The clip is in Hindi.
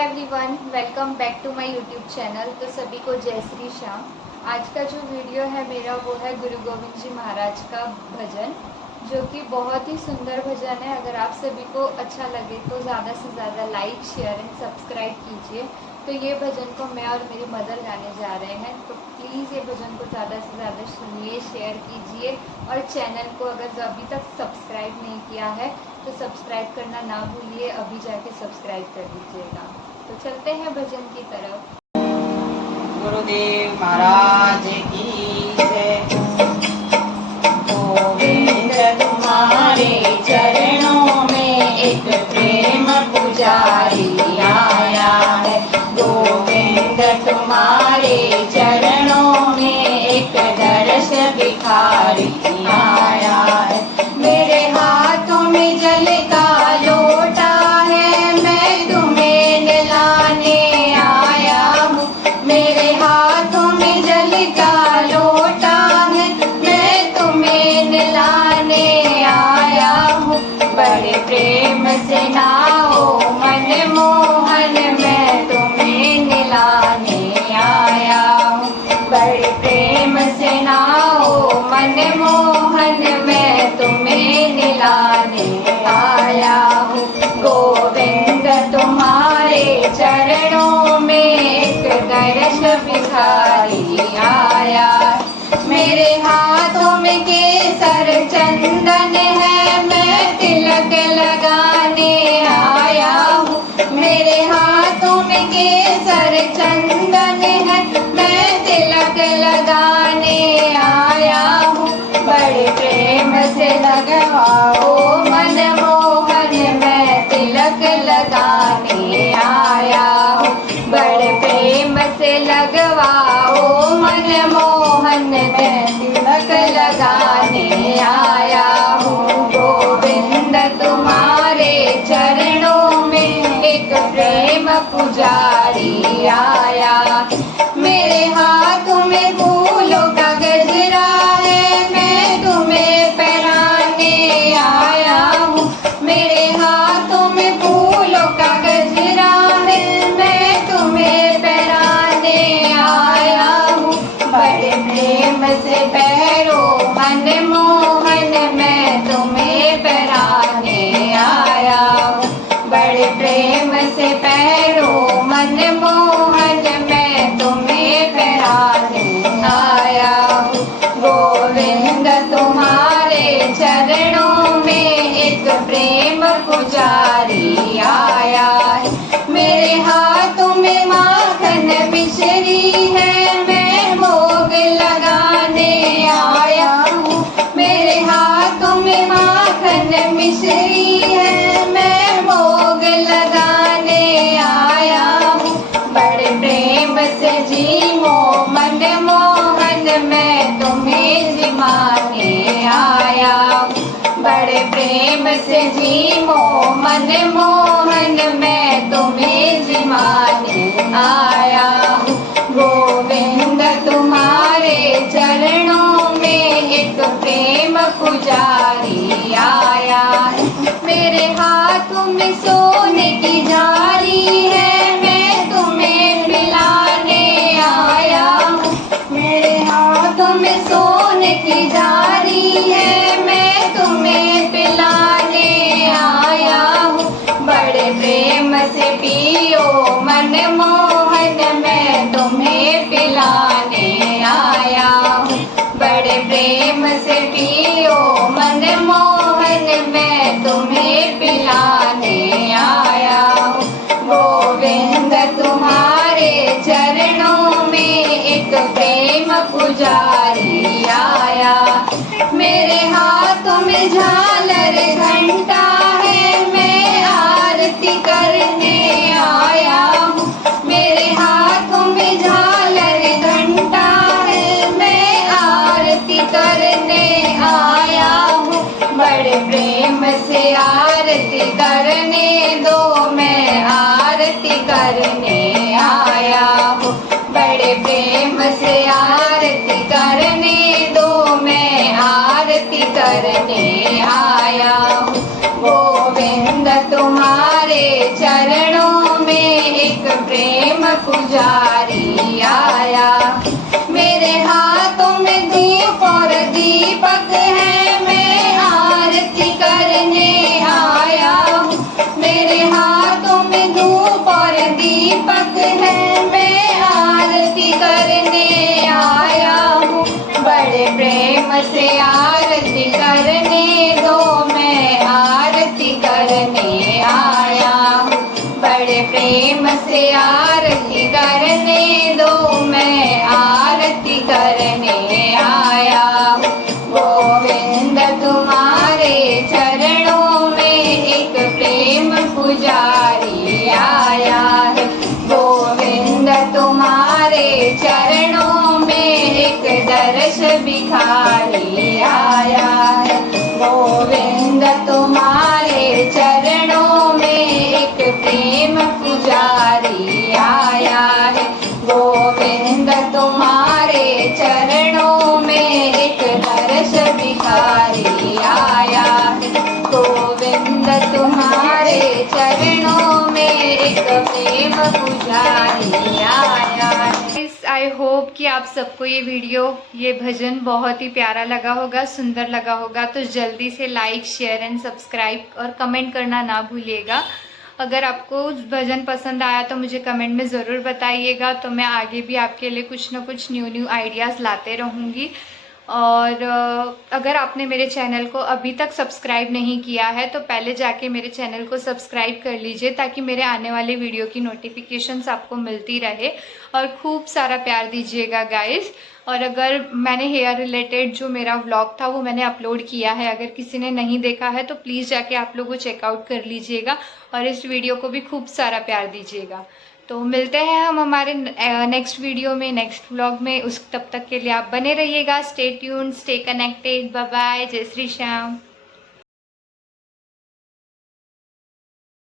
Everyone, welcome back to my YouTube channel. तो सभी को जय श्री श्याम। आज का जो वीडियो है मेरा वो है गुरु गोविंद जी महाराज का भजन, जो कि बहुत ही सुंदर भजन है। अगर आप सभी को अच्छा लगे तो ज़्यादा से ज़्यादा लाइक, शेयर एंड सब्सक्राइब कीजिए। तो ये भजन को मैं और मेरी मदर गाने जा रहे हैं, तो प्लीज़ ये भजन को ज़्यादा से ज़्यादा सुनिए, शेयर कीजिए और चैनल को अगर अभी तक सब्सक्राइब नहीं किया है तो सब्सक्राइब करना ना भूलिए, अभी जाके सब्सक्राइब कर दीजिएगा। तो चलते हैं भजन की तरफ। गुरुदेव महाराज की जय। गोविंद तुम्हारे चरणों में एक प्रेम पुजारी आया है। गोविंद तुम्हारे चरणों में एक दर्श भिखारी आया है। मेरे हाथों में जल का लोटा है, मैं तुम्हें नहलाने आया हूँ। मेरे हाथों में जल का लोटा है, मैं तुम्हें नहलाने आया हूँ। बड़े प्रेम से नाओ मन मोहन, मैं तुम्हें नहलाने आया हूँ। बड़े प्रेम से नाओ मन मोहन, मैं तुम्हें नहलाने आया हूँ। गोविंद तुम्हारे चरणों में एक दर्श भिखारी आया। मेरे हाथों में केसर चंदन है, मैं तिलक लगाने आया हूँ। मेरे हाथों में केसर चंदन है, मैं तिलक लगाने आया हूँ। बड़े प्रेम से लगवाओ मन मोहन, मैं तिलक लगाने आया हूँ। बड़े प्रेम से लगवाओ मन मोहन, मैं तिलक लगाने आया हूँ। गोविंद तुम्हारे चरणों में एक प्रेम पुजारी आया। मेरे हाथों में फूलों का गजरा है, मैं तुम्हें पहनाने आया हूँ। मेरे हाथों में फूलों का गजरा है, मैं तुम्हें पहनाने आया हूँ। बड़े प्रेम से पहरो मन मोहन, मैं तुम्हें पहनाने आया हूँ। बड़े प्रेम से पहरो मन मोहन, मैं तुम्हें पहनाने आया हूँ। गोविंद तुम्हारे चरणों में एक प्रेम पुजारी आया है। मेरे हाथों में माखन मिश्री है, मैं भोग लगाने आया हूँ। मेरे हाथों में माखन मिश्री है, मैं भोग लगाने आया हूँ। बड़े प्रेम से जीमो मन मोहन, मैं तुम्हें जिमाने आया हूँ। बड़े प्रेम से जीमो मन मोहन, मैं तुम्हें जिमाने आया हूँ। गोविंद तुम्हारे चरणों में एक प्रेम पुजारी आया है। मेरे हाथों में सोने की झाड़ी है, मैं तुम्हें पिलाने आया हूँ। मेरे हाथों में सोने की झाड़ी है, मैं तुम्हें पिलाने आया हूँ। बड़े प्रेम से पियो मन मोहन, मैं तुम्हें पिलाने आया हूँ। बड़े प्रेम से पियो मन मोहन, मैं तुम्हें पिलाने आया हूँ। गोविंद तुम्हारे चरणों में एक प्रेम पुजारी आया। मेरे हाथों में झालर घंटा है, मैं आरती करने आया हूँ। मेरे हाथों में झालर घंटा है, मैं आरती करने आया हूँ। बड़े प्रेम से आरती करने दो, मैं आरती करने आया हूँ। बड़े प्रेम से आरती करने दो, मैं आरती करने आया हूँ। गोविंद तुम्हारे चरणों में एक पुजारी आया। मेरे हाथों में दीप और दीपक है, मैं आरती करने आया हूँ। मेरे हाथों में धूप और दीपक है, मैं आरती करने आया हूँ। बड़े प्रेम से आरती करने दो, मैं आरती करने आया हूँ। बड़े प्रेम से आरती करने दो, मैं आरती करने आया हूँ। गोविंद तुम्हारे चरणों में एक प्रेम पुजारी आया है। गोविंद तुम्हारे चरणों में एक दर्श भिखारी आया है। गोविंद तुम्हारे चरणों में एक प्रेम पुजारी आया है। गोविंद तुम्हारे चरणों में एक दर्श भिखारी आया है। गोविंद तुम्हारे चरणों में एक प्रेम पुजारी आया है। आई होप कि आप सबको ये भजन बहुत ही प्यारा लगा होगा, सुंदर लगा होगा। तो जल्दी से लाइक, शेयर एंड सब्सक्राइब और कमेंट करना ना भूलिएगा। अगर आपको भजन पसंद आया तो मुझे कमेंट में ज़रूर बताइएगा, तो मैं आगे भी आपके लिए कुछ ना कुछ न्यू आइडियाज़ लाते रहूँगी। और अगर आपने मेरे चैनल को अभी तक सब्सक्राइब नहीं किया है तो पहले जाके मेरे चैनल को सब्सक्राइब कर लीजिए, ताकि मेरे आने वाले वीडियो की नोटिफिकेशंस आपको मिलती रहे। और खूब सारा प्यार दीजिएगा गाइस। और अगर मैंने हेयर रिलेटेड जो मेरा व्लॉग था वो मैंने अपलोड किया है, अगर किसी ने नहीं देखा है तो प्लीज़ जाके आप लोग वो चेकआउट कर लीजिएगा और इस वीडियो को भी खूब सारा प्यार दीजिएगा। तो मिलते हैं हम हमारे नेक्स्ट वीडियो में, नेक्स्ट व्लॉग में। तब तक के लिए आप बने रहिएगा। Stay tuned, stay connected. Bye bye. जय श्री श्याम।